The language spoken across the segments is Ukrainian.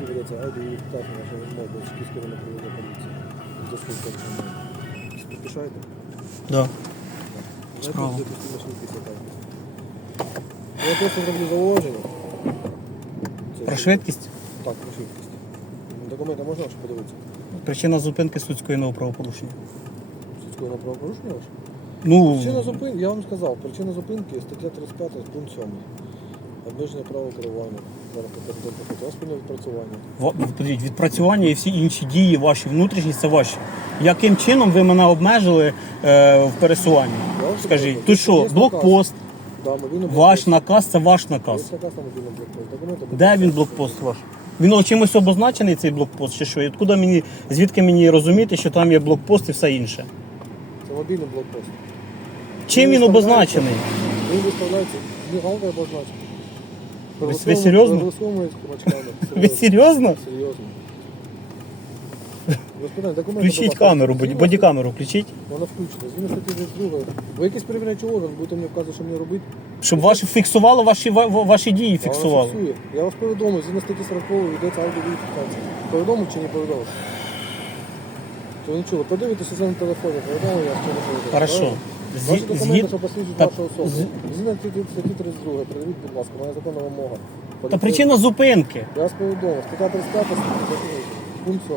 який ведеться аудіофіксація нашої розмови з Київської районної поліції. Зв'язку з тим, що ми Поспішаєте? Да. Справа. Я просто зроблю зауваження. Це Про швидкість. Так, про швидкість. Документи можна ще подивитися? Причина зупинки скоєного правопорушення. На правопорушення ваше? Ну, Причина зупинки, я вам сказав, причина зупинки стаття 35 пункт 7. Обмеження права керування. Поняв відпрацювання. ва- подивіть, відпрацювання і всі інші дії ваші, внутрішні, це ваші. Яким чином ви мене обмежили е, в пересуванні? Я вам Скажіть, тут що, є блокпост, Да, мобільний ваш блокпост. наказ це ваш Є наказ. наказ на мобільний блокпост. Документи Де він блокпост ваш? Він чимось обозначений цей блокпост, чи що? І Откуда мені, звідки мені розуміти, що там є блокпост і все інше? Це мобільний блокпост. Чим він обозначений? Він виставляється мігалка обозначена. Ви- ви серйозно? Ви серйозно? Серйозно. Документи, Включіть будь ласка. камеру, боді- бодікамеру включіть, Вона включена. Згідно статті 32. Ви якийсь перевіряючий орган, будете мені вказувати, що мені робити. щоб ваші фіксувало ваші ва- ва- ваші дії Я вас фіксувало. фіксую. Я вас повідомив, згідно статті 40 йдеться аудіовідеофіксація. Повідомив чи не повідомив? Ви не чули? Подивитися на телефоні, повідомив я, чи не повідомив. Хорошо. Правильно? Ваші документи, що посвідчують Та- вашу особу. з- Згідно статті статті 32, перевірте, будь ласка, моя законна вимога. Та причина зупинки. Я вас повідомив, стаття 35, пункт 7.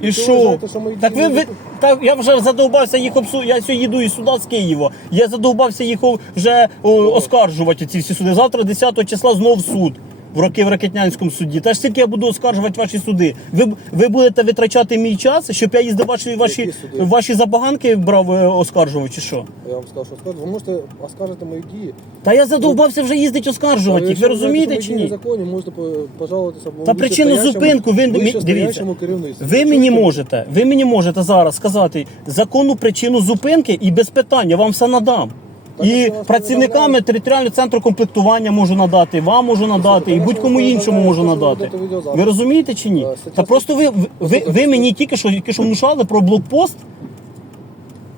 І ви що? мої Так ви, ви так я вже задовбався їх обсу. Я сьогодні їду із суда з Києва. Я задовбався їх о- вже о, оскаржувати ці всі суди. Завтра 10 числа знов суд. В роки в Ракетнянському суді. Та ж тільки я буду оскаржувати ваші суди. Ви, ви будете витрачати мій час, щоб я їздив ваші, ваші, суди? ваші забаганки брав е, оскаржувати, чи що? Я вам сказав, що скажу. Ви можете оскаржити мої дії. Та я задовбався вже їздити оскаржувати їх. Ви розумієте чи ні? законі можете по- пожалуватися. Та причину зупинку ви дивіться. керівництву. Ви мені можете, ви мені можете зараз сказати законну причину зупинки і без питань я вам все надам. І працівниками територіального центру комплектування можу надати, вам можу надати, і будь-кому іншому можу надати. ви розумієте чи ні? Е, Та просто ви, ви, ви, мені тільки що, тільки що внушали про блокпост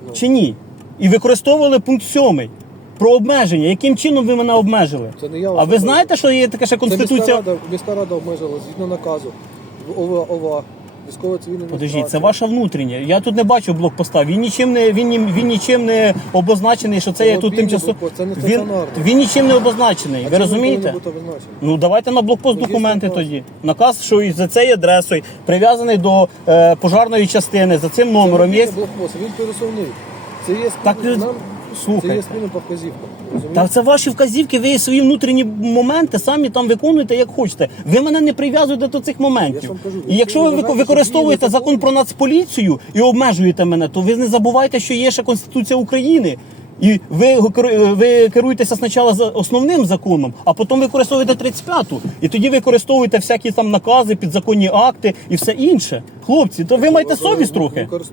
Ну. чи ні? І використовували пункт 7 про обмеження. Яким чином ви мене обмежили? Це не я А ви знаєте, що є така ще Це міська конституція? рада, міська рада обмежила згідно наказу. ОВА, ОВА, військово цивільний Подождіть, це ваше внутрішнє. Я тут не бачу блокпоста. Він нічим не він, ні- він нічим не обозначений, що це є тут Мобільний тимчасово. блокпост, це не Він, стаціонарний. він нічим не обозначений. Ви розумієте? Ну давайте на блокпост документи наказ. тоді. Наказ, що і за цією адресою прив'язаний до е, пожарної частини, за цим номером є. Блокпост, він пересувний. Це є Так, спільний, нам. Це є спільна по вказівкам. розумієте? Це ваші вказівки, ви свої внутрішні моменти самі там виконуєте як хочете. Ви мене не прив'язуєте до цих Я моментів. вам кажу, І якщо ви ви вико- вважаєте, використовуєте що дії закон про нацполіцію і обмежуєте мене, то ви не забувайте, що є ще Конституція України. І ви, керу- ви керуєтеся спочатку за основним законом, а потім використовуєте 35-ту. І тоді використовуєте всякі там накази, підзаконні акти і все інше. Хлопці, то ви маєте совість трохи.